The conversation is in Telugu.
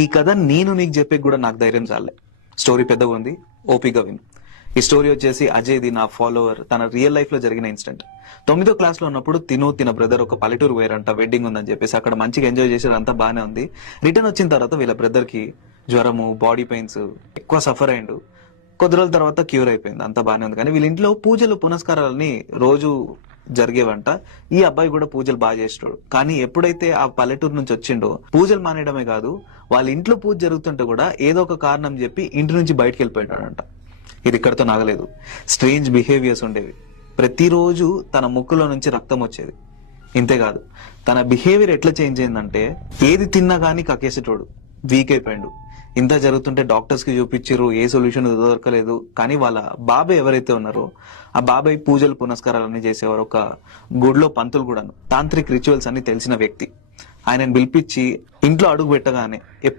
ఈ కథ నేను నీకు చెప్పే కూడా నాకు ధైర్యం చాలే. స్టోరీ పెద్దగా ఉంది, ఓపిక విను. ఈ స్టోరీ వచ్చేసి అజయ్ది, నా ఫాలోవర్. తన రియల్ లైఫ్ లో జరిగిన ఇన్సిడెంట్. 9వ క్లాస్ లో ఉన్నప్పుడు తిన బ్రదర్ ఒక పల్లెటూరు పోయారంట, వెడ్డింగ్ ఉందని చెప్పేసి. అక్కడ మంచిగా ఎంజాయ్ చేసేది, అంతా బానే ఉంది. రిటర్న్ వచ్చిన తర్వాత వీళ్ళ బ్రదర్ కి జ్వరము, బాడీ పెయిన్స్, ఎక్కువ సఫర్ అయిండు. కొద్ది రోజుల తర్వాత క్యూర్ అయిపోయింది, అంతా బానే ఉంది. కానీ వీళ్ళ ఇంట్లో పూజలు పునస్కారాలని రోజు జరిగేవంట. ఈ అబ్బాయి కూడా పూజలు బాగా చేస్తాడు. కానీ ఎప్పుడైతే ఆ పల్లెటూరు నుంచి వచ్చిండో, పూజలు మానేయడమే కాదు, వాళ్ళ ఇంట్లో పూజ జరుగుతుంటే కూడా ఏదో ఒక కారణం చెప్పి ఇంటి నుంచి బయటకు వెళ్ళిపోయాడంట. ఇది ఇక్కడతో నాగలేదు. స్ట్రేంజ్ బిహేవియర్స్ ఉండేవి. ప్రతిరోజు తన ముక్కులో నుంచి రక్తం వచ్చేది. ఇంతేకాదు, తన బిహేవియర్ ఎట్లా చేంజ్ అయిందంటే, ఏది తిన్నా గానీ కక్కేసేటోడు, వీక్ అయిపోయాడు. ఇంత జరుగుతుంటే డాక్టర్స్ కి చూపించారు, ఏ సొల్యూషన్ దొరకలేదు. కానీ వాళ్ళ బాబాయ్ ఎవరైతే ఉన్నారో, ఆ బాబాయ్ పూజలు పునస్కారాలన్నీ చేసేవారు. ఒక గుడిలో పంతులు కూడాను, తాంత్రిక్ రిచువల్స్ అన్ని తెలిసిన వ్యక్తి. ఆయనను పిలిపించి ఇంట్లో అడుగు పెట్టగానే